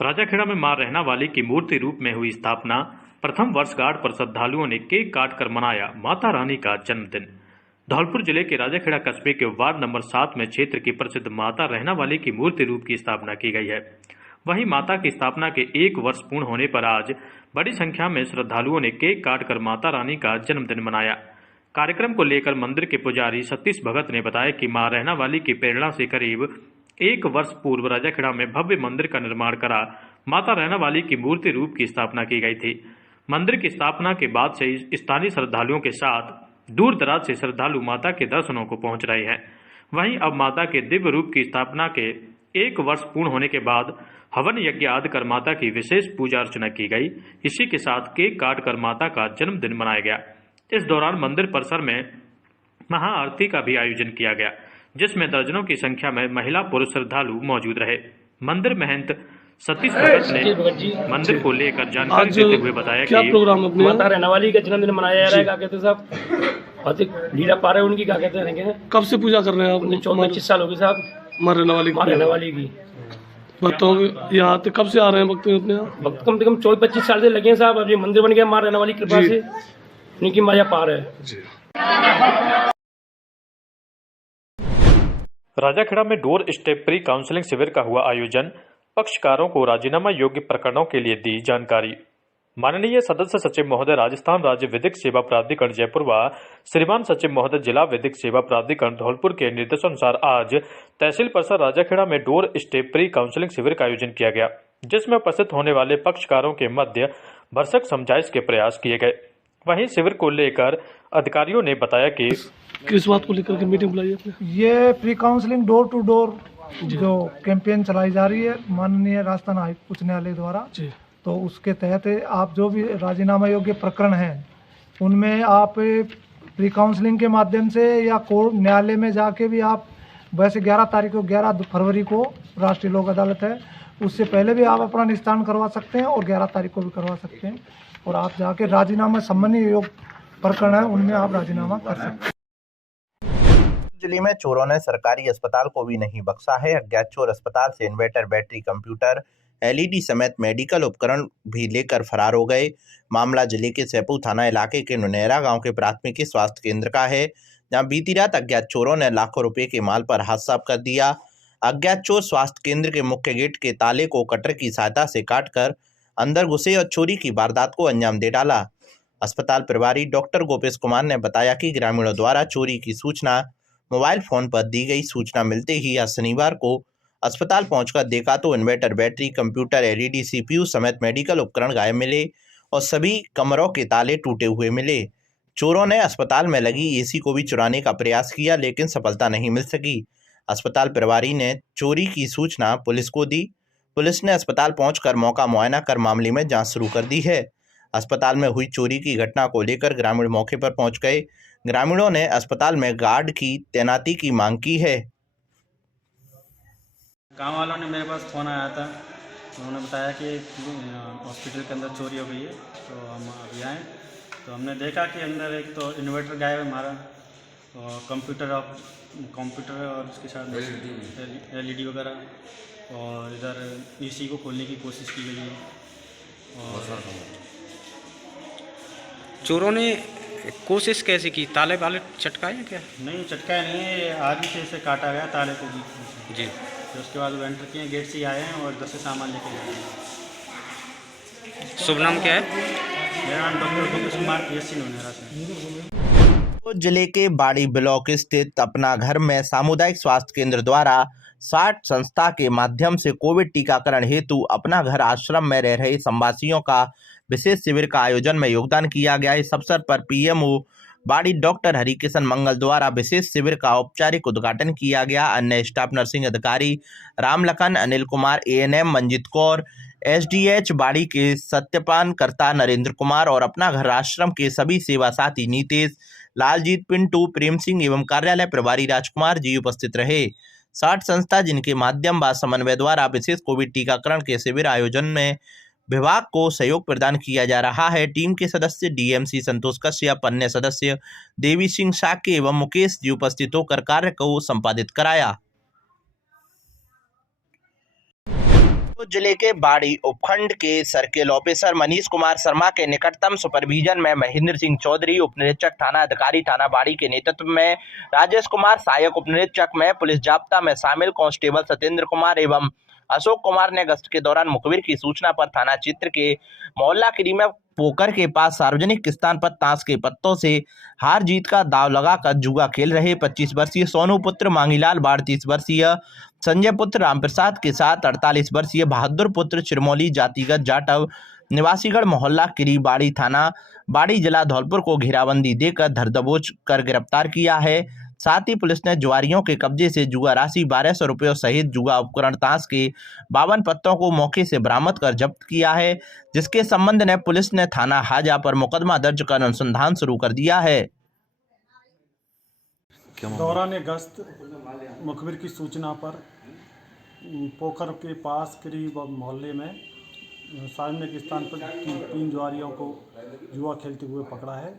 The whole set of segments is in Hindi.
राजाखेड़ा में मां रहना वाली की मूर्ति रूप में हुई स्थापना। प्रथम वर्षगांठ पर श्रद्धालुओं ने केक काटकर मनाया माता रानी का जन्मदिन। धौलपुर जिले के राजाखेड़ा कस्बे के वार्ड नंबर 7 में क्षेत्र की प्रसिद्ध माता रहना वाली की मूर्ति रूप की स्थापना की गई है। वहीं माता की स्थापना के 1 वर्ष पूर्ण होने पर आज बड़ी संख्या में श्रद्धालुओं ने केक काटकर माता रानी का जन्मदिन मनाया। कार्यक्रम को लेकर मंदिर के पुजारी सतीश भगत ने बताया कि मां रहना वाली की प्रेरणा से करीब 1 वर्ष पूर्व राजाखेड़ा में भव्य मंदिर का निर्माण करा माता रहना वाली की मूर्ति रूप की स्थापना की गई थी। मंदिर की स्थापना के बाद से स्थानीय श्रद्धालुओं के साथ दूर दराज से श्रद्धालु माता के दर्शनों को पहुंच रहे हैं। वहीं अब माता के दिव्य रूप की स्थापना के 1 वर्ष पूर्ण होने के बाद हवन यज्ञ आदि कर माता की विशेष पूजा अर्चना की गई। इसी के साथ केक काट कर माता का जन्मदिन मनाया गया। इस दौरान मंदिर परिसर में महाआरती का भी आयोजन किया गया, जिसमें दर्जनों की संख्या में महिला पुरुष श्रद्धालु मौजूद रहे। मंदिर महंत सतीश भगत ने मंदिर को लेकर जानकारी देते हुए बताया क्या कि प्रोग्राम अपने माता रहना वाली का जन्मदिन मनाया जा रहा है। क्या कहते हैं साहब, अधिक लीला पा रहे हैं उनकी। क्या कहते हैं, कब से पूजा कर रहे हैं आप? 24-25 साल हो गए साहब मां रहना वाली माता रहना वाली की। भक्तों यहाँ कब से आ रहे हैं भक्त अपने यहाँ? वक्त कम से कम 24-25 साल से लगे हैं साहब। अब ये मंदिर बन गया मां रहना वाली कृपा से, उनकी माया पार है। राजाखेड़ा में डोर स्टेप प्री काउंसलिंग शिविर का हुआ आयोजन। पक्षकारों को राजीनामा योग्य प्रकरणों के लिए दी जानकारी। माननीय सदस्य सचिव महोदय राजस्थान राज्य विधिक सेवा प्राधिकरण जयपुर व श्रीमान सचिव महोदय जिला विधिक सेवा प्राधिकरण धौलपुर के निर्देशानुसार आज तहसील परिसर राजाखेड़ा में डोर स्टेप प्री काउंसलिंग शिविर का आयोजन किया गया, जिसमें उपस्थित होने वाले पक्षकारों के मध्य भरसक समझाइश के प्रयास किए गए। वहीं शिविर को लेकर अधिकारियों ने बताया कि किस बात को लेकर के मीटिंग बुलाई आपने? ये pre counselling door to door जो कैंपेन चलाई जा रही है माननीय राजस्थान हाई उच्च न्यायालय द्वारा, तो उसके तहत आप जो भी राजीनामा योग्य प्रकरण हैं उनमें आप प्री काउंसलिंग के माध्यम से या कोर्ट न्यायालय में जाके भी आप, वैसे 11 फरवरी को राष्ट्रीय लोक अदालत है, उससे पहले भी आप अपना निस्तारण करवा सकते हैं और 11 तारीख को भी करवा सकते हैं। और आप जाके राजीनामा संबंधी योग प्रकरण है उनमें आप राजीनामा कर सकते हैं। जिले में चोरों ने सरकारी अस्पताल को भी नहीं बख्शा है। अज्ञात चोर अस्पताल से इन्वर्टर, बैटरी, कंप्यूटर, एलईडी समेत मेडिकल उपकरण भी लेकर फरार हो गए। मामला जिले के सैपू थाना इलाके के नुनेरा गांव के प्राथमिक स्वास्थ्य केंद्र का है, जहां बीती रात अज्ञात चोरों ने लाखों रुपए के माल पर हाथ साफ कर दिया। अज्ञात चोर स्वास्थ्य केंद्र के मुख्य गेट के ताले को कटर की सहायता से काटकर अंदर घुसे और चोरी की वारदात को अंजाम दे डाला। अस्पताल प्रभारी डॉक्टर गोपेश कुमार ने बताया कि ग्रामीणों द्वारा चोरी की सूचना मोबाइल फोन पर दी गई। सूचना मिलते ही आज शनिवार को अस्पताल पहुंचकर देखा तो inverter, battery, computer, LED, CPU समेत मेडिकल उपकरण गायब मिले और सभी कमरों के ताले टूटे हुए मिले। चोरों ने अस्पताल में लगी एसी को भी चुराने का प्रयास किया, लेकिन सफलता नहीं मिल सकी। अस्पताल प्रभारी ने चोरी की सूचना पुलिस को दी। पुलिस ने अस्पताल पहुंचकर मौका मुआयना कर मामले में जांच शुरू कर दी है। अस्पताल में हुई चोरी की घटना को लेकर ग्रामीण मौके पर पहुंच गए। ग्रामीणों ने अस्पताल में गार्ड की तैनाती की मांग की है। गांव वालों ने मेरे पास फ़ोन आया था, उन्होंने बताया कि हॉस्पिटल के अंदर चोरी हो गई है, तो हम अभी आए तो हमने देखा कि अंदर एक तो इन्वर्टर गायब है हमारा, और कंप्यूटर और उसके साथ एलईडी वगैरह, और इधर एसी को खोलने की कोशिश की गई है। और चोरों ने कोशिश कैसे की? ताले वाले चटकाए हैं क्या? नहीं, चटकाया नहीं है, ये आदमी से इसे काटा गया ताले को भी जी। तो उसके बाद वो एंटर किए, गेट से ही आए हैं और 10 से सामान लेके गए हैं। शुभ नाम क्या है? मेरा नाम डॉक्टर गोपेश कुमार, PSC नुनेरा से। जिले के बाड़ी ब्लॉक स्थित अपना घर में सामुदायिक स्वास्थ्य केंद्र द्वारा 60 संस्था के माध्यम से कोविड टीकाकरण हेतु अपना घर आश्रम में रह रहे संवासियों का विशेष शिविर का आयोजन में योगदान किया गया। इस अवसर पर PMO बाड़ी डॉक्टर हरिकिशन मंगल द्वारा विशेष शिविर का औपचारिक उद्घाटन किया गया। अन्य स्टाफ नर्सिंग अधिकारी रामलखन, अनिल कुमार, ANM मंजित कौर, SDH बाड़ी के सत्यपान कर्ता नरेंद्र कुमार और अपना घर आश्रम के सभी सेवा साथी नीतेश, लालजीत, पिंटू, प्रेम सिंह एवं कार्यालय प्रभारी राजकुमार जी उपस्थित रहे। 60 संस्था जिनके माध्यम व समन्वय द्वारा विशेष कोविड टीकाकरण के शिविर आयोजन में विभाग को सहयोग प्रदान किया जा रहा है। टीम के सदस्य DMC संतोष कश्यप, अन्य सदस्य देवी सिंह साके एवं मुकेश जी उपस्थित होकर कार्य को संपादित कराया। जिले के बाड़ी उपखंड के सर्किल ऑफिसर मनीष कुमार शर्मा के निकटतम सुपरविजन में महेंद्र सिंह चौधरी उप निरीक्षक थाना अधिकारी थाना बाड़ी के नेतृत्व में राजेश कुमार सहायक उप निरीक्षक में पुलिस जाब्ता में शामिल कांस्टेबल सत्येंद्र कुमार एवं अशोक कुमार ने गश्त के दौरान मुखबिर की सूचना पर थाना क्षेत्र के मोहल्ला किरी में पोखर के पास सार्वजनिक स्थान पर ताश के पत्तों से हार जीत का दाव लगाकर जुआ खेल रहे 25 वर्षीय सोनू पुत्र मांगीलाल बाढ़, 30 वर्षीय संजय पुत्र रामप्रसाद के साथ 48 वर्षीय बहादुर पुत्र चिरमौली जातिगत जाटव निवासीगढ़ मोहल्ला किरी बाड़ी थाना बाड़ी जिला धौलपुर को घेराबंदी देकर धर दबोच कर गिरफ्तार किया है। साथ ही पुलिस ने जुआरियों के कब्जे से जुआ राशि 1200 रुपयों सहित जुआ उपकरण ताश के 52 पत्तों को मौके से बरामद कर जब्त किया है, जिसके संबंध में पुलिस ने थाना हाजा पर मुकदमा दर्ज कर अनुसंधान शुरू कर दिया है। दौरान गश्त मुखबिर की सूचना पर पोखर के पास करीब मोहल्ले में सार्वजनिक स्थान पर तीन जुआरियों को जुआ खेलते हुए पकड़ा है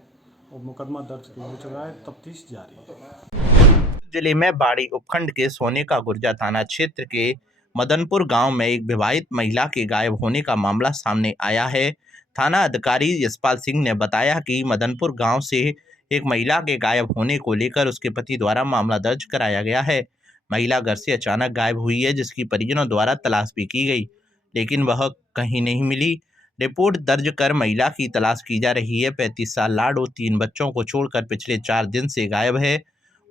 और मुकदमा दर्ज हो चुका है, तफ्तीश जारी है। जिले में बाड़ी उपखंड के सोने का गुर्जा थाना क्षेत्र के मदनपुर गांव में एक विवाहित महिला के गायब होने का मामला सामने आया है। थाना अधिकारी यशपाल सिंह ने बताया कि मदनपुर गांव से एक महिला के गायब होने को लेकर उसके पति द्वारा मामला दर्ज कराया गया है। महिला घर से अचानक गायब हुई है, जिसकी परिजनों द्वारा तलाश भी की गई, लेकिन वह कहीं नहीं मिली। रिपोर्ट दर्ज कर महिला की तलाश की जा रही है। 35 साल लाडो 3 बच्चों को छोड़कर पिछले 4 दिन से गायब है।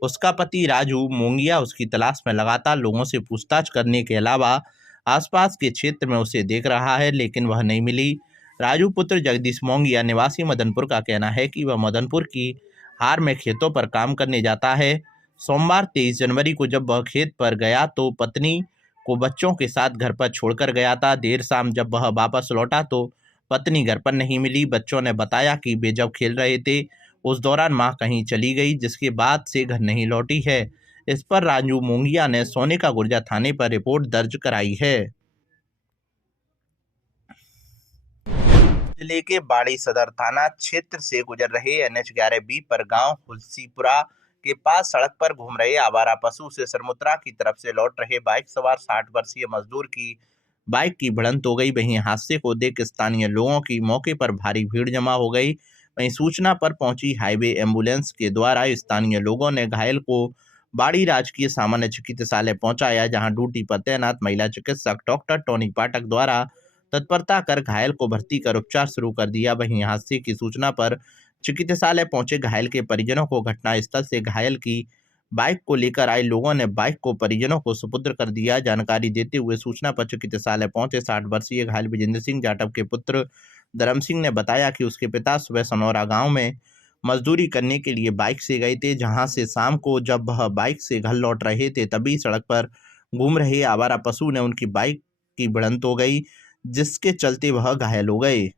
उसका पति राजू मोंगिया उसकी तलाश में लगातार लोगों से पूछताछ करने के अलावा आसपास के क्षेत्र में उसे देख रहा है, लेकिन वह नहीं मिली। राजू पुत्र जगदीश मोंगिया निवासी मदनपुर का कहना है कि वह मदनपुर की हार में खेतों पर काम करने जाता है। सोमवार 23 जनवरी को जब वह खेत पर गया तो पत्नी को बच्चों के साथ घर पर छोड़कर गया था। देर शाम जब वह वापस लौटा तो पत्नी घर पर नहीं मिली। बच्चों ने बताया कि वे जब खेल रहे थे उस दौरान मां कहीं चली गई, जिसके बाद से घर नहीं लौटी है। इस पर राजू मोंगिया ने सोने का गुर्जा थाने पर रिपोर्ट दर्ज कराई है। जिले के बाड़ी सदर थाना क्षेत्र से गुजर रहे NH 11B पर गांव हुलसीपुरा के पास सड़क पर घूम रहे आवारा पशु से सरमुत्रा की तरफ से लौट रहे बाइक सवार 60 वर्षीय मजदूर की बाइक की भिड़ंत हो गई। वहीं हादसे को देख स्थानीय लोगों की मौके पर भारी भीड़ जमा हो गई। वहीं सूचना पर पहुंची हाईवे एम्बुलेंस के द्वारा स्थानीय लोगों ने घायल को बाड़ी राजकीय सामान्य चिकित्सालय पहुंचाया, जहां ड्यूटी पर तैनात महिला चिकित्सक डॉक्टर टोनी पाठक द्वारा तत्परता कर घायल को भर्ती कर उपचार शुरू कर दिया। वहीं हादसे की सूचना पर चिकित्सालय पहुंचे घायल के परिजनों को घटनास्थल से घायल की बाइक को लेकर आए लोगों ने बाइक को परिजनों को सुपुर्द कर दिया। जानकारी देते हुए सूचना पर चिकित्सालय पहुंचे 60 वर्षीय घायल विजेंद्र सिंह जाटव के पुत्र धर्म सिंह ने बताया कि उसके पिता सुबह सनौरा गांव में मजदूरी करने के लिए बाइक से गए थे, जहां से शाम को जब वह बाइक से घर लौट रहे थे तभी सड़क पर घूम रहे आवारा पशु ने उनकी बाइक की भिड़ंत हो गई, जिसके चलते वह घायल हो गए।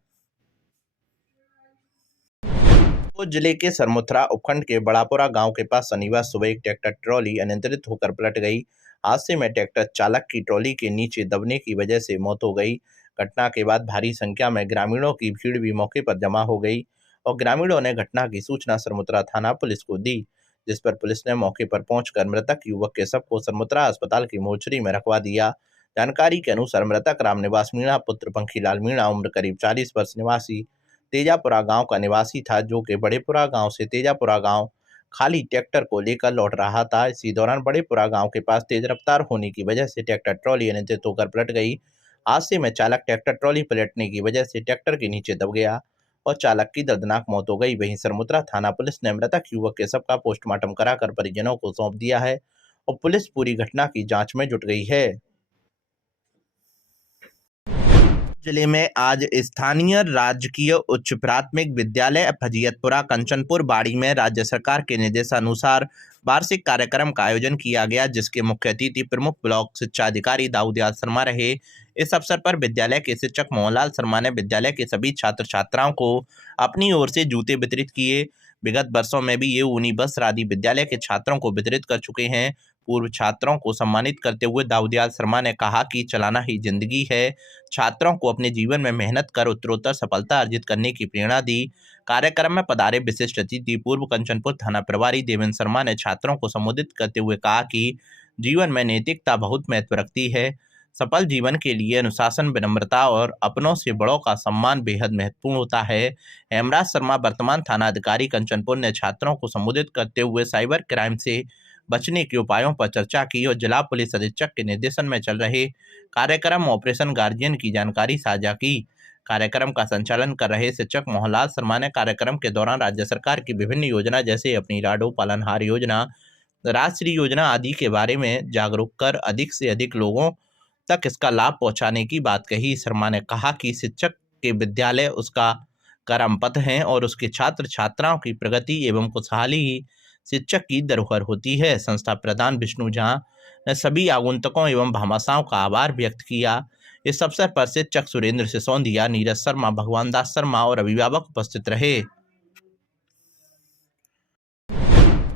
जिले के सरमुत्रा उपखंड के बड़ापुरा गांव के पास शनिवार सुबह एक ट्रैक्टर ट्रॉली अनियंत्रित होकर पलट गई। हादसे में ट्रैक्टर चालक की ट्रॉली के नीचे दबने की वजह से मौत हो गई। घटना के बाद भारी संख्या में ग्रामीणों की भीड़ भी मौके पर जमा हो गई और ग्रामीणों ने घटना की सूचना सरमुत्रा थाना पुलिस को दी, जिस पर पुलिस ने मौके पर पहुंचकर मृतक युवक के शव को सरमुत्रा अस्पताल की मोर्चरी में रखवा दिया। जानकारी के अनुसार मृतक रामनिवास मीणा पुत्र पंखीलाल मीणा उम्र करीब 40 वर्ष निवासी तेजापुरा गांव का निवासी था, जो कि बड़ेपुरा गांव से तेजापुरा गांव खाली ट्रैक्टर को लेकर लौट रहा था। इसी दौरान बड़ेपुरा गांव के पास तेज रफ्तार होने की वजह से ट्रैक्टर ट्रॉली अनियंत्रित होकर पलट गई। हादसे में चालक ट्रैक्टर ट्रॉली पलटने की वजह से ट्रैक्टर के नीचे दब गया और चालक की दर्दनाक मौत हो गई। वहीं सरमुत्रा थाना पुलिस ने मृतक युवक के शव का पोस्टमार्टम कराकर परिजनों को सौंप दिया है और पुलिस पूरी घटना की जाँच में जुट गई है। जिले में आज स्थानीय राजकीय उच्च प्राथमिक विद्यालय फजीयतपुरा कंचनपुर बाड़ी में राज्य सरकार के निर्देशानुसार वार्षिक कार्यक्रम का आयोजन किया गया, जिसके मुख्य अतिथि प्रमुख ब्लॉक शिक्षा अधिकारी दाऊदयाल शर्मा रहे। इस अवसर पर विद्यालय के शिक्षक मोहनलाल शर्मा ने विद्यालय के सभी छात्र छात्राओं को अपनी ओर से जूते वितरित किए। विगत वर्षों में भी ये ऊनी वस्त्र आदि विद्यालय के छात्रों को वितरित कर चुके हैं। पूर्व छात्रों को सम्मानित करते हुए दाऊदयाल शर्मा ने कहा कि चलाना ही जिंदगी है। छात्रों को अपने जीवन में मेहनत कर उत्तरोत्तर सफलता अर्जित करने की प्रेरणा दी। कार्यक्रम में पधारे विशिष्ट अतिथि पूर्व कंचनपुर थाना प्रभारी देवेंद्र शर्मा ने छात्रों को संबोधित करते हुए कहा कि जीवन में नैतिकता बहुत महत्व रखती है। सफल जीवन के लिए अनुशासन, विनम्रता और अपनों से बड़ों का सम्मान बेहद महत्वपूर्ण होता है। हेमराज शर्मा वर्तमान थाना अधिकारी कंचनपुर ने छात्रों को संबोधित करते हुए साइबर क्राइम से बचने के उपायों पर चर्चा की और जिला पुलिस अधीक्षक के निर्देशन में चल रहे कार्यक्रम ऑपरेशन गार्जियन की जानकारी साझा की। कार्यक्रम का संचालन कर रहे शिक्षक मोहनलाल शर्मा ने कार्यक्रम के दौरान राज्य सरकार की विभिन्न योजना जैसे अपनी लाडो पालनहार योजना, राष्ट्रीय योजना आदि के बारे में जागरूक कर अधिक से अधिक लोगों तक इसका लाभ पहुंचाने की बात कही। शर्मा ने कहा कि शिक्षक के विद्यालय उसका कर्म पथ है और उसके छात्र छात्राओं की प्रगति एवं खुशहाली ही शिक्षक की धरोहर होती है। संस्था प्रधान विष्णु झा ने सभी आगंतुकों एवं भामाशाहों का आभार व्यक्त किया। इस अवसर पर शिक्षक सुरेंद्र सिसोदिया, नीरज शर्मा, भगवान दास शर्मा और अभिभावक उपस्थित रहे।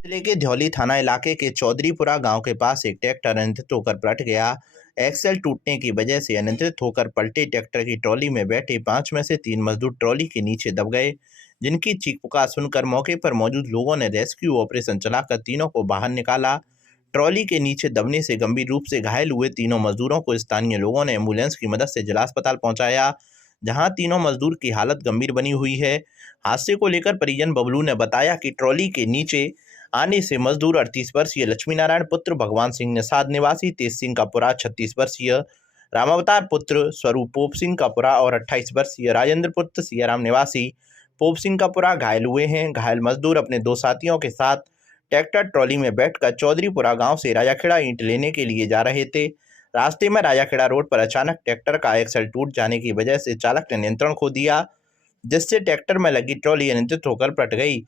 जिले के धौली थाना इलाके के चौधरीपुरा गांव के पास एक ट्रैक्टर अनियंत्रित होकर पलट गया। एक्सेल टूटने की वजह से अनियंत्रित होकर पलटे ट्रैक्टर की ट्रॉली में बैठे 5 में से 3 मजदूर ट्रॉली के नीचे दब गए, जिनकी चीख पुकार सुनकर मौके पर मौजूद लोगों ने रेस्क्यू ऑपरेशन चलाकर तीनों को बाहर निकाला। ट्रॉली के नीचे दबने से गंभीर रूप से घायल हुए तीनों मजदूरों को स्थानीय लोगों ने एम्बुलेंस की मदद से जिला अस्पताल पहुंचाया, जहां तीनों मजदूर की हालत गंभीर बनी हुई है। हादसे को लेकर परिजन बबलू ने बताया कि ट्रॉली के नीचे आने से मजदूर 38 वर्षीय लक्ष्मी नारायण पुत्र भगवान सिंह निषाद निवासी तेज सिंह का पुरा, 36 वर्षीय रामावतार पुत्र स्वरूप पोप सिंह का पुरा और 28 वर्षीय राजेंद्र पुत्र सियाराम निवासी पोप सिंह का पुरा घायल हुए हैं। घायल मजदूर अपने 2 साथियों के साथ ट्रैक्टर ट्रॉली में बैठकर चौधरीपुरा गांव से राजाखेड़ा ईंट लेने के लिए जा रहे थे। रास्ते में राजाखेड़ा रोड पर अचानक ट्रैक्टर का एक्सल टूट जाने की वजह से चालक ने नियंत्रण खो दिया, जिससे ट्रैक्टर में लगी ट्रॉली अनियंत्रित होकर पलट गई।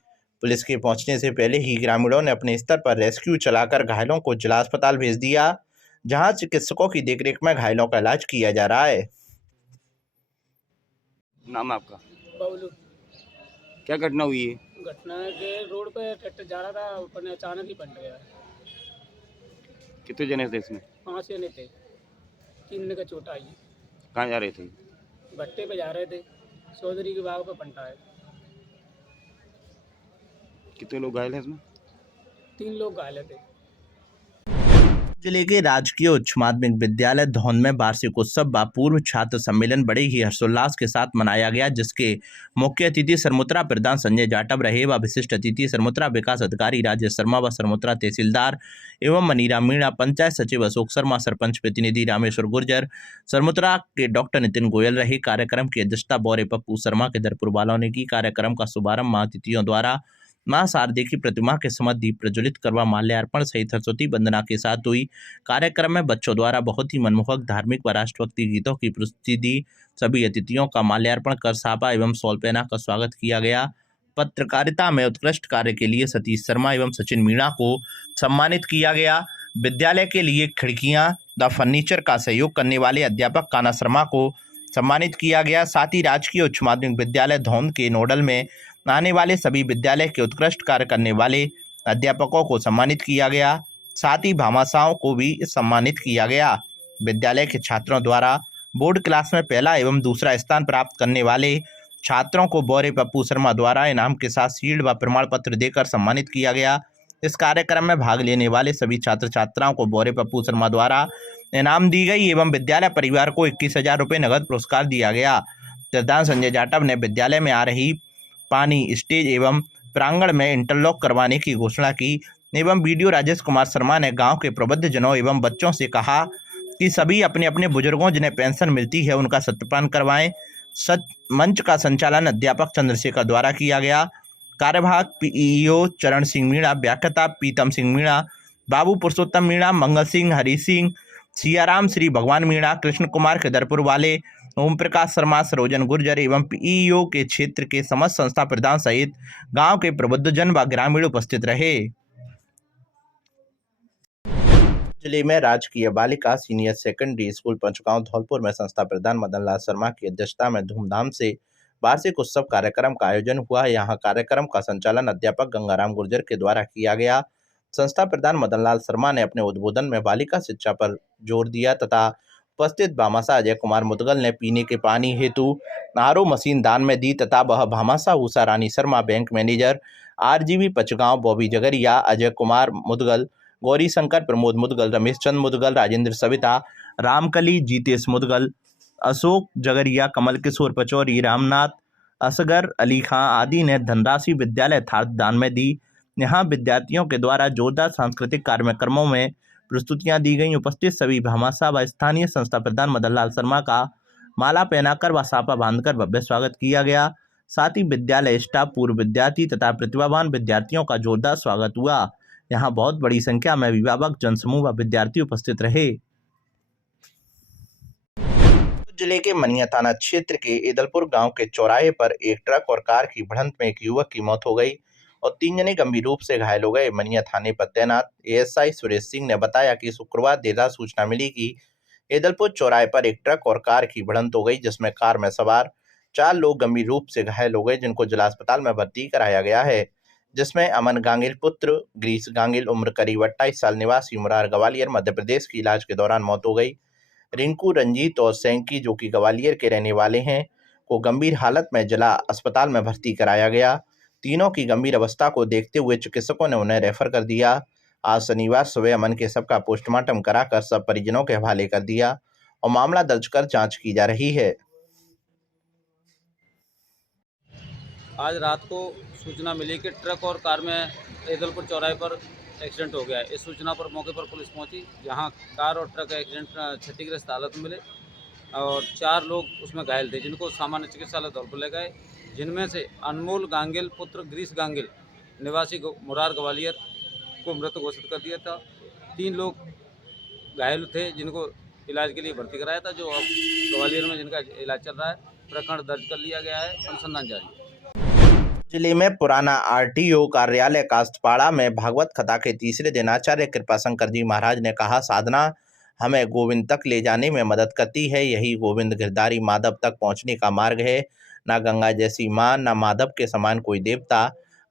पुलिस के पहुंचने से पहले ही ग्रामीणों ने अपने स्तर पर रेस्क्यू चलाकर घायलों को जिला अस्पताल भेज दिया, जहां चिकित्सकों की देखरेख में घायलों का इलाज किया जा रहा है। नाम है आपका? बबलू। क्या घटना हुई है? घटना के रोड पे ट्रैक्टर जा रहा था, ऊपर ने अचानक ही पलट गया। कितने जने थे इसमें? 5 जने थे, 3 का चोट आई। कहाँ जा रहे थे? भट्टे पे जा रहे थे, चौधरी के बाग पे पंटा है। कितने लोग घायल हैं इसमें? 3 लोग घायल थे। जिले के राजकीय उच्च माध्यमिक विद्यालय धौन में वार्षिक उत्सव व पूर्व छात्र सम्मेलन बड़े ही हर्षोल्लास के साथ मनाया गया, जिसके मुख्य अतिथि सरमुत्रा प्रधान संजय जाटव रहे व विशिष्ट अतिथि सरमुत्रा विकास अधिकारी राजेश शर्मा व सरमुत्रा तहसीलदार एवं मनीरा मीणा, पंचायत सचिव अशोक शर्मा, सरपंच प्रतिनिधि रामेश्वर गुर्जर, सरमुत्रा के डॉक्टर नितिन गोयल रहे। कार्यक्रम की अध्यक्षता बौरे पप्पू शर्मा के दरपुर वालों ने की। कार्यक्रम का शुभारंभ महातिथियों द्वारा मां शारदे की प्रतिमा के समक्ष दीप प्रज्वलित करवा माल्यार्पण सहित सरस्वती वंदना के साथ हुई। कार्यक्रम में बच्चों द्वारा बहुत ही मनमोहक धार्मिक व राष्ट्रभक्ति गीतों की प्रस्तुति दी। सभी अतिथियों का माल्यार्पण कर साफा एवं शॉल पहनाकर स्वागत किया गया। पत्रकारिता में उत्कृष्ट कार्य के लिए सतीश शर्मा एवं सचिन मीणा को सम्मानित किया गया। विद्यालय के लिए खिड़कियां व फर्नीचर का सहयोग करने वाले अध्यापक कान्हा शर्मा को सम्मानित किया गया। साथ ही राजकीय उच्च माध्यमिक विद्यालय धौन के नोडल में आने वाले सभी विद्यालय के उत्कृष्ट कार्य करने वाले अध्यापकों को सम्मानित किया गया। साथ ही भामाशाहों को भी सम्मानित किया गया। विद्यालय के छात्रों द्वारा बोर्ड क्लास में पहला एवं दूसरा स्थान प्राप्त करने वाले छात्रों को बौरे पप्पू शर्मा द्वारा इनाम के साथ शील्ड व प्रमाण पत्र देकर सम्मानित किया गया। इस कार्यक्रम में भाग लेने वाले सभी छात्र छात्राओं को बौरे पप्पू शर्मा द्वारा इनाम दी गई एवं विद्यालय परिवार को 21,000 रुपये नगद पुरस्कार दिया गया। प्रधान संजय जाटव ने विद्यालय में आ रही पानी स्टेज एवं प्रांगण में इंटरलॉक करवाने की घोषणा की एवं वीडियो राजेश कुमार शर्मा ने गांव के प्रबुद्ध जनों एवं बच्चों से कहा कि सभी अपने अपने बुजुर्गों जिन्हें पेंशन मिलती है उनका सत्यापन करवाएं। मंच का संचालन अध्यापक चंद्रशेखर द्वारा किया गया। कार्यवाहक पीईओ चरण सिंह मीणा, व्याख्याता पीतम सिंह मीणा, बाबू पुरुषोत्तम मीणा, मंगल सिंह, हरी सिंह, सियाराम, श्री भगवान मीणा, कृष्ण कुमार खिदरपुर वाले, ओम प्रकाश शर्मा, सरोजन गुर्जर एवं पीईओ के क्षेत्र के समस्त संस्था प्रधान सहित गांव के प्रबुद्धजन व ग्रामीण उपस्थित रहे। जिले में राजकीय बालिका senior secondary school Panchgaon Dholpur में संस्था प्रधान मदन लाल शर्मा की अध्यक्षता में धूमधाम से वार्षिक उत्सव कार्यक्रम का आयोजन हुआ। यहाँ कार्यक्रम का संचालन अध्यापक गंगाराम गुर्जर के द्वारा किया गया। संस्था प्रधान मदन लाल शर्मा ने अपने उद्बोधन में बालिका शिक्षा पर जोर दिया तथा उपस्थित भामाशाह अजय कुमार मुदगल ने पीने के पानी हेतु आरओ मशीन दान में दी तथा वह Bhamashah Usha Rani Sharma, bank manager, RGB Pachgaon, Bobby Jagariya, Ajay Kumar Mudgal, Gauri Shankar, Pramod Mudgal, Ramesh Chand Mudgal, Rajendra Savita, Ramkali, Jeetesh Mudgal, Ashok Jagariya, Kamal Kishore Pachauri, Ramnath, Asgar Ali Khan आदि ने धनराशि विद्यालय यथार्थ दान में दी। यहाँ विद्यार्थियों के द्वारा जोरदार सांस्कृतिक कार्यक्रमों में प्रस्तुतियां दी गईं। उपस्थित सभी भामाशाह व स्थानीय संस्था प्रधान मदन लाल शर्मा का माला पहनाकर व साफा बांधकर भव्य स्वागत किया गया। साथ ही विद्यालय स्टाफ, पूर्व विद्यार्थी तथा प्रतिभावान विद्यार्थियों का जोरदार स्वागत हुआ। यहाँ बहुत बड़ी संख्या में अभिभावक, जनसमूह व विद्यार्थी उपस्थित रहे। जिले के मनिया थाना क्षेत्र के ईदलपुर गांव के चौराहे पर एक ट्रक और कार की भिड़ंत में एक युवक की मौत हो गई और 3 जने गंभीर रूप से घायल हो गए। मनिया थाने पर तैनात एएसआई सुरेश सिंह ने बताया कि शुक्रवार देर रात सूचना मिली कि ईदलपुर चौराहे पर एक ट्रक और कार की भिड़ंत हो गई, जिसमें कार में सवार 4 लोग गंभीर रूप से घायल हो गए, जिनको जिला अस्पताल में भर्ती कराया गया है। जिसमें अमन गांगिल पुत्र ग्रीस गांगिल उम्र करीब 28 साल निवासी मुरार ग्वालियर मध्य प्रदेश की इलाज के दौरान मौत हो गई। रिंकू, रंजीत और सैंकी, जो कि ग्वालियर के रहने वाले हैं, को गंभीर हालत में जिला अस्पताल में भर्ती कराया गया। तीनों की गंभीर अवस्था को देखते हुए चिकित्सकों ने उन्हें रेफर कर दिया। आज शनिवार सुबह अमन के शव का पोस्टमार्टम कराकर सब परिजनों के हवाले कर दिया और मामला दर्ज कर जांच की जा रही है। आज रात को सूचना मिली कि ट्रक और कार में ईदलपुर चौराहे पर एक्सीडेंट हो गया है। इस सूचना पर मौके पर पुलिस पहुंची, जहां कार और ट्रक एक्सीडेंट क्षतिग्रस्त हालत में मिले और 4 लोग उसमें घायल थे, जिनको सामान्य चिकित्सालय धौलपुर ले गए, जिनमें से अनमोल गांगिल पुत्र ग्रीस गांगिल निवासी मुरार ग्वालियर को मृत घोषित कर दिया था। 3 लोग घायल थे, जिनको इलाज के लिए भर्ती कराया था, जो अब ग्वालियर में जिनका इलाज चल रहा है। प्रकरण दर्ज कर लिया गया है, अनुसंधान जारी है। जिले में पुराना आरटीओ कार्यालय कास्तपाड़ा में भागवत कथा के तीसरे दिन आचार्य कृपाशंकर जी महाराज ने कहा, साधना हमें गोविंद तक ले जाने में मदद करती है। यही गोविंद गिरधारी माधव तक पहुंचने का मार्ग है। ना गंगा जैसी मां, ना माधव के समान कोई देवता।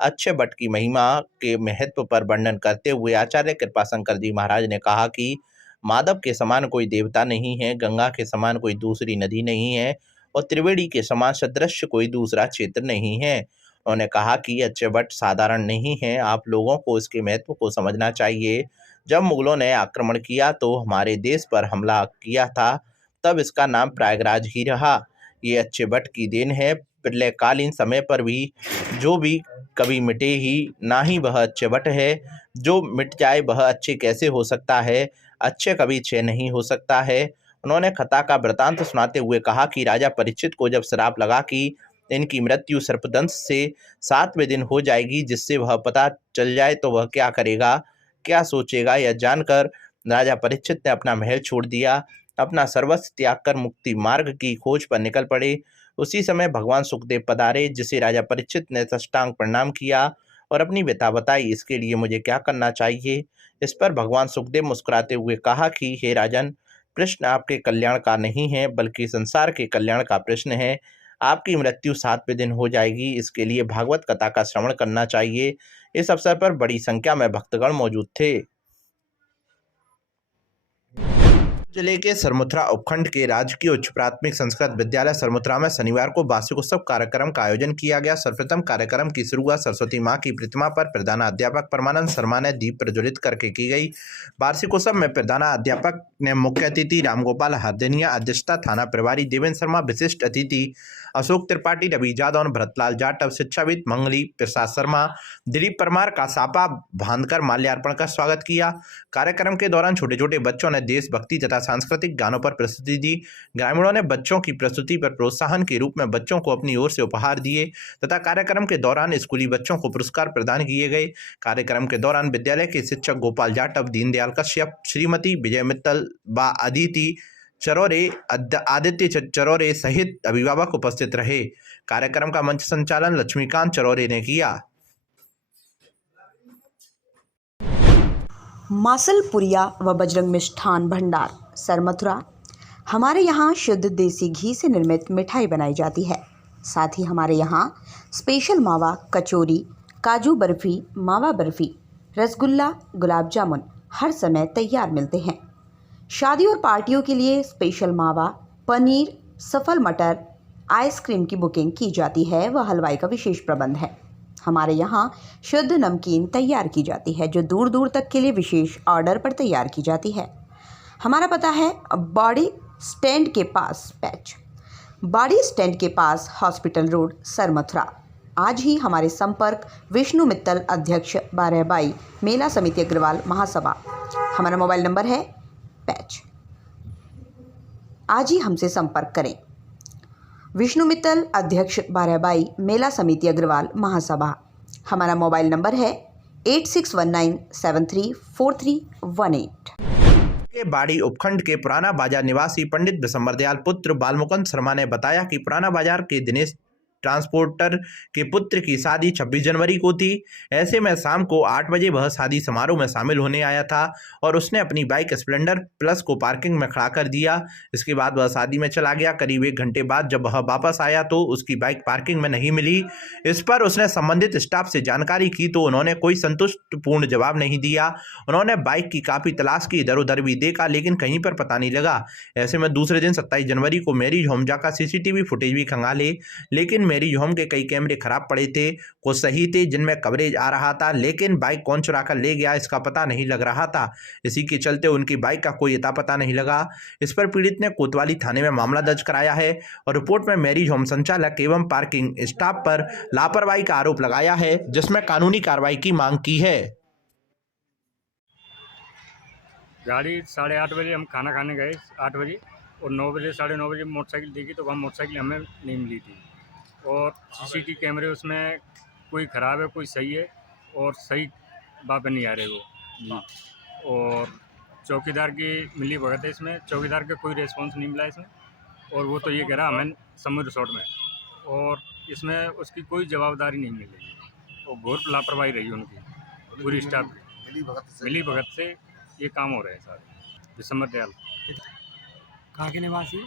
अच्छे भट्ट की महिमा के महत्व पर वर्णन करते हुए आचार्य कृपाशंकर जी महाराज ने कहा कि माधव के समान कोई देवता नहीं है, गंगा के समान कोई दूसरी नदी नहीं है और त्रिवेणी के समान सदृश कोई दूसरा क्षेत्र नहीं है। उन्होंने कहा कि अच्छे भट्ट साधारण नहीं है, आप लोगों को इसके महत्व को समझना चाहिए। जब मुगलों ने आक्रमण किया तो हमारे देश पर हमला किया था, तब इसका नाम प्रयागराज ही रहा। ये अच्छे भट्ट की देन है। प्रलयकालीन समय पर भी जो भी कभी मिटे ही ना ही वह अच्छे भट्ट है। जो मिट जाए वह अच्छे कैसे हो सकता है? अच्छे कभी क्षय नहीं हो सकता है। उन्होंने कथा का वृतांत सुनाते हुए कहा कि राजा परीक्षित को जब श्राप लगा कि इनकी मृत्यु सर्पदंश से 7वें दिन हो जाएगी, जिससे वह पता चल जाए तो वह क्या करेगा, क्या सोचेगा। यह जानकर राजा परीक्षित ने अपना महल छोड़ दिया, अपना सर्वस्व त्याग कर मुक्ति मार्ग की खोज पर निकल पड़े। उसी समय भगवान सुखदेव पधारे, जिसे राजा परीक्षित ने साष्टांग प्रणाम किया और अपनी व्यथा बताई, इसके लिए मुझे क्या करना चाहिए। इस पर भगवान सुखदेव मुस्कुराते हुए कहा कि हे राजन, प्रश्न आपके कल्याण का नहीं है, बल्कि संसार के कल्याण का प्रश्न है। आपकी मृत्यु 7वें दिन हो जाएगी, इसके लिए भागवत कथा का श्रवण करना चाहिए। इस अवसर पर बड़ी संख्या में भक्तगण मौजूद थे। जिले के सरमुथरा उपखंड के राजकीय उच्च प्राथमिक संस्कृत विद्यालय सरमुथरा में शनिवार को वार्षिक उत्सव कार्यक्रम का आयोजन किया गया। सर्वप्रथम कार्यक्रम की शुरुआत सरस्वती मां की प्रतिमा पर प्रधानाध्यापक परमानंद शर्मा ने दीप प्रज्वलित करके की गई। वार्षिक उत्सव में प्रधानाध्यापक ने मुख्य अतिथि रामगोपाल हार्दिनिया, अध्यक्षता थाना प्रभारी देवेंद्र शर्मा, विशिष्ट अतिथि अशोक त्रिपाठी, रवि जादव, भरतलाल जाटव, शिक्षाविद मंगली प्रसाद शर्मा, दिलीप परमार का सापा बांधकर माल्यार्पण कर स्वागत किया। कार्यक्रम के दौरान छोटे छोटे बच्चों ने देशभक्ति तथा सांस्कृतिक गानों पर प्रस्तुति दी। ग्रामीणों ने बच्चों की प्रस्तुति पर प्रोत्साहन के रूप में बच्चों को अपनी ओर से उपहार दिए तथा कार्यक्रम के दौरान स्कूली बच्चों को पुरस्कार प्रदान किए गए। कार्यक्रम के दौरान विद्यालय के शिक्षक गोपाल जाटव, दीनदयाल कश्यप, श्रीमती विजय मित्तल व अदिति चरौरे, आदित्य चरौरे सहित अभिभावक उपस्थित रहे। कार्यक्रम का मंच संचालन लक्ष्मीकांत चरौरे ने किया। मासलपुरिया व बजरंग मिष्ठान भंडार सरमथुरा। हमारे यहाँ शुद्ध देसी घी से निर्मित मिठाई बनाई जाती है। साथ ही हमारे यहाँ स्पेशल मावा कचौरी, काजू बर्फ़ी, मावा बर्फ़ी, रसगुल्ला, गुलाब जामुन हर समय तैयार मिलते हैं। शादी और पार्टियों के लिए स्पेशल मावा, पनीर, सफल मटर, आइसक्रीम की बुकिंग की जाती है व हलवाई का विशेष प्रबंध है। हमारे यहाँ शुद्ध नमकीन तैयार की जाती है, जो दूर दूर तक के लिए विशेष ऑर्डर पर तैयार की जाती है। हमारा पता है बॉडी स्टैंड के पास पैच, बॉडी स्टैंड के पास हॉस्पिटल रोड, सरमथुरा। आज ही हमारे संपर्क विष्णु मित्तल, अध्यक्ष 12/22 मेला समिति अग्रवाल महासभा। हमारा मोबाइल नंबर है पैच। आज ही हमसे संपर्क करें। विष्णु मित्तल, अध्यक्ष 12/22 मेला समिति अग्रवाल महासभा। हमारा मोबाइल नंबर है 8619734318। के बाड़ी उपखंड के पुराना बाजार निवासी पंडित विशंबर दयाल पुत्र बालमुकुंद शर्मा ने बताया कि पुराना बाजार के दिनेश ट्रांसपोर्टर के पुत्र की शादी 26 जनवरी को थी। ऐसे में शाम को 8 बजे वह शादी समारोह में शामिल होने आया था और उसने अपनी बाइक स्प्लेंडर प्लस को पार्किंग में खड़ा कर दिया। इसके बाद वह शादी में चला गया। करीब 1 घंटे बाद जब वह वापस आया तो उसकी बाइक पार्किंग में नहीं मिली। इस पर उसने संबंधित स्टाफ से जानकारी की तो उन्होंने कोई संतुष्टिपूर्ण जवाब नहीं दिया। उन्होंने बाइक की काफ़ी तलाश की, इधर उधर भी देखा, लेकिन कहीं पर पता नहीं लगा। ऐसे में दूसरे दिन 27 जनवरी को मैरिज होम जाकर CCTV फुटेज भी खंगाले, लेकिन मैरिज होम के कई कैमरे खराब पड़े थे, कुछ सही थे जिनमें कवरेज आ रहा था, लेकिन बाइक कौन चुरा कर ले गया इसका पता नहीं लग रहा था। इसी के चलते उनकी बाइक का कोई अता पता नहीं लगा। इस पर पीड़ित ने कोतवाली थाने में मामला दर्ज कराया है और रिपोर्ट में मैरिज होम संचालक एवं पार्किंग स्टाफ पर लापरवाही का आरोप लगाया है, जिसमें कानूनी कार्रवाई की मांग की है। गाड़ी 8:30 बजे हम खाना खाने गए 8 बजे और 9 बजे 9:30 बजे मोटरसाइकिल देखी तो वहाँ मोटरसाइकिल हमें नहीं मिली थी और CCTV कैमरे उसमें कोई ख़राब है कोई सही है और सही वापस नहीं आ रहे वो जी। और चौकीदार की मिली भगत है इसमें, चौकीदार का कोई रिस्पॉन्स नहीं मिला इसमें और वो तो ये कह रहा हमें समुद्र रिसोर्ट में और इसमें उसकी कोई जवाबदारी नहीं मिली और घोर लापरवाही रही उनकी पूरी स्टाफ की। मिली भगत से ये काम हो रहे हैं सारे। विशंबर दयाल कहाँ के निवासी?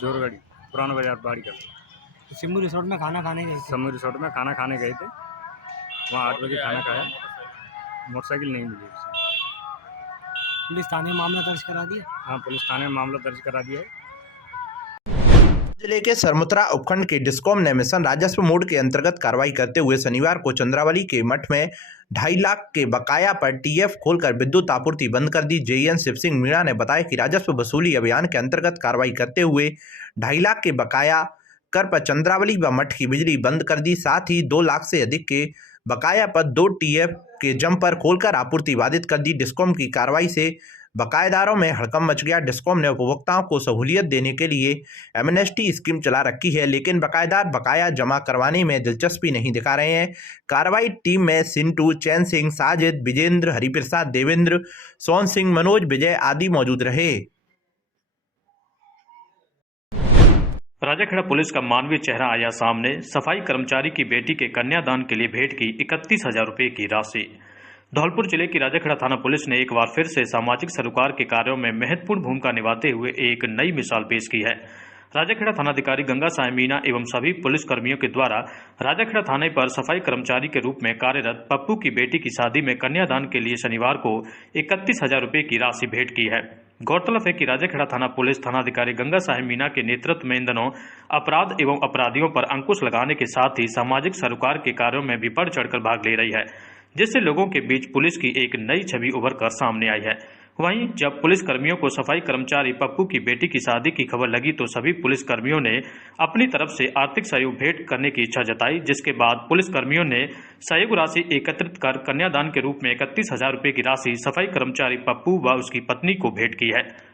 जोरगढ़ी, पुराना बाजार बाड़ी का। सिम्बू रिसोर्ट में खाना खाने गए थे? समूह रिसोर्ट में खाना खाने गए थे, वहाँ 8 बजे खाना खाया, मोटरसाइकिल नहीं मिली उसमें। पुलिस थाने में मामला दर्ज करा दिया? हाँ, पुलिस थाने में मामला दर्ज करा दिया है। जिले के सरमथुरा उपखंड के डिस्कॉम ने मिशन राजस्व मोड के अंतर्गत कार्रवाई करते हुए शनिवार को चंद्रावली के मठ में 2.5 लाख के बकाया पर TF खोलकर विद्युत आपूर्ति बंद कर दी। JN शिव सिंह मीणा ने बताया कि राजस्व वसूली अभियान के अंतर्गत कार्रवाई करते हुए 2.5 लाख के बकाया कर पर चंद्रावली व मठ की बिजली बंद कर दी। साथ ही 2 लाख से अधिक के बकाया पर 2 TF के जम्पर खोलकर आपूर्ति बाधित कर दी। डिस्कॉम की कार्रवाई से बकायेदारों में हड़कंप मच गया। डिस्कॉम ने उपभोक्ताओं को सहूलियत देने के लिए एमनेस्टी स्कीम चला रखी है, लेकिन बकायेदार बकाया जमा करवाने में दिलचस्पी नहीं दिखा रहे हैं। कार्रवाई टीम में सिंटू, चैन सिंह, साजिद, विजेंद्र, हरिप्रसाद, देवेंद्र, सोन सिंह, मनोज, विजय आदि मौजूद रहे। राजाखेड़ा पुलिस का मानवीय चेहरा आया सामने। सफाई कर्मचारी की बेटी के कन्यादान के लिए भेंट की 31,000 रुपये की राशि। धौलपुर जिले की राजाखेड़ा थाना पुलिस ने एक बार फिर से सामाजिक सरोकार के कार्यों में महत्वपूर्ण भूमिका निभाते हुए एक नई मिसाल पेश की है। राजाखेड़ा थानाधिकारी गंगा साय मीना एवं सभी पुलिस कर्मियों के द्वारा राजाखेड़ा थाने पर सफाई कर्मचारी के रूप में कार्यरत पप्पू की बेटी की शादी में कन्यादान के लिए शनिवार को 31,000 रुपये की राशि भेंट की है। गौरतलब है कि राजाखेड़ा थाना पुलिस थानाधिकारी गंगा साय मीना के नेतृत्व में इन दिनों अपराध एवं अपराधियों पर अंकुश लगाने के साथ ही सामाजिक सरोकार के कार्यों में भी बढ़ चढ़कर भाग ले रही है, जिससे लोगों के बीच पुलिस की एक नई छवि उभर कर सामने आई है। वहीं जब पुलिस कर्मियों को सफाई कर्मचारी पप्पू की बेटी की शादी की खबर लगी तो सभी पुलिस कर्मियों ने अपनी तरफ से आर्थिक सहयोग भेंट करने की इच्छा जताई, जिसके बाद पुलिस कर्मियों ने सहयोग राशि एकत्रित कर कन्यादान के रूप में 31,000 रुपये की राशि सफाई कर्मचारी पप्पू व उसकी पत्नी को भेंट की है।